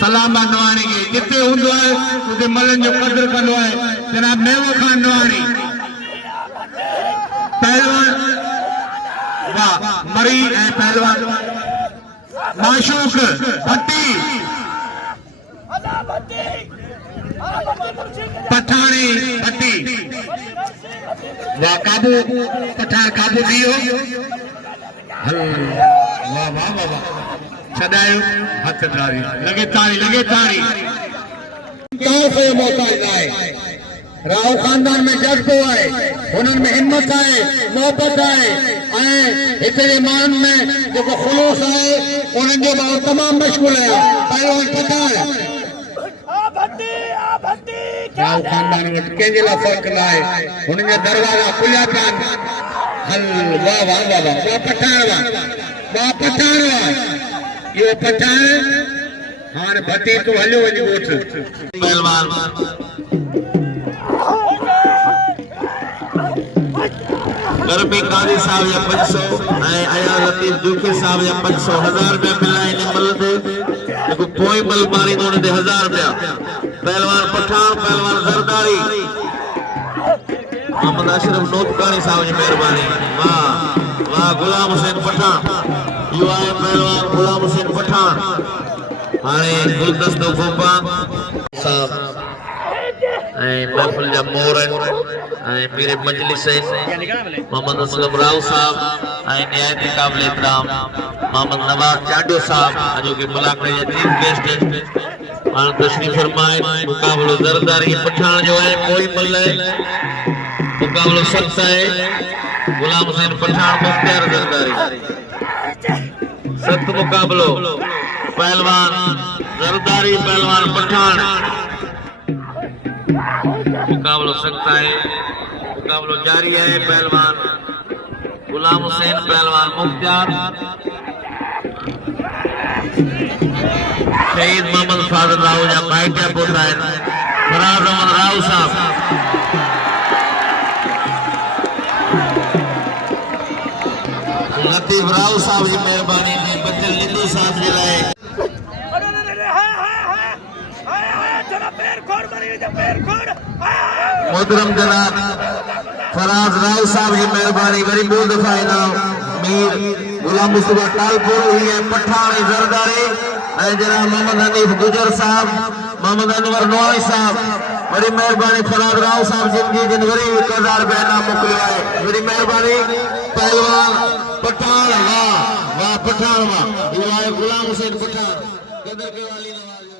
सलाम नवाणी के जिते हूंदो है उते मलन जो कदर कंदो है जनाब मेवो खान नवाणी पहलवान वाह मरी ऐं पहलवान माशूक भट्टी पठाणी भट्टी वाह काबू पठान काबू दियो वाह वाह वाह छदायो हथ तारी लगे तारी तो मोहताज है राव खानदान में जज्बो है उन्हनि में हिम्मत है मोहब्बत है इतने मान में जो खुलूस है उन्हनि जो तमाम मशगूल है पहलवान पठान राव खानदान में कंहिंजे लाइ फर्क न आहे उन्हनि जा दरवाजा खुलिया कान हल वाह वाह वाह वाह पठान वाह ये पठान हाँ भट्टी तो हलो वही गोठ पहलवान करबी काजी साहब या 500 आया लतीफ दुखे साहब या 500 1000 रुपया मिलाए ने मलद देखो कोई बलबारी दोने दे 1000 रुपया पहलवान पठान पहलवान जरदारी मोहम्मद अशरफ नोतकानी साहब जी मेहरबानी वाह वाह गुलाम हुसैन पठान युवा पहलवान गुलाम हुसैन पठान हाने गुलदस्तो गोपा साहब महफिल जा मोरन मेरे मजलिस मोहम्मद असलम राव साहब निहायत काबिल एहतराम मोहम्मद नवाज चाडो साहब जो कि मुलाकात के चीफ गेस्ट तशरीफ फरमाए मुकाबलो जरदारी पठान जो है कोई मल है मुकाबलो सख्त है गुलाम हुसैन पठान मुख्तियार जरदारी सख्त मुकाबलो पहलवान जरदारी पहलवान पठान मुकाबलो सकता है मुकाबलो जारी है पहलवान गुलाम हुसैन पहलवान मुख्तियार शहीद मोहम्मद फादर राव या पाइटिया पोता है फराज अहमद राव साहब लतीफ राव साहब की मेहरबानी ने बच्चन लिंदू साहब जी लाए मोहतरम जनाब फराज राव साहब की मेहरबानी वरी दो दफा इनाम मीर गुलाम मुस्तफा टालपुर हुई है पठान जरदारी जनाब मोहम्मद हनीफ गुजर साहब मोहम्मद अनवर नोई साहब वरी मेहरबानी फराज राव साहब जिनकी जिन वरी 1000 रुपया इनाम मोकिलियो है वरी मेहरबानी पहलवान पठान वाह वाह पठान वाह गुलाम हुसैन पठान कदर के वाली नवाज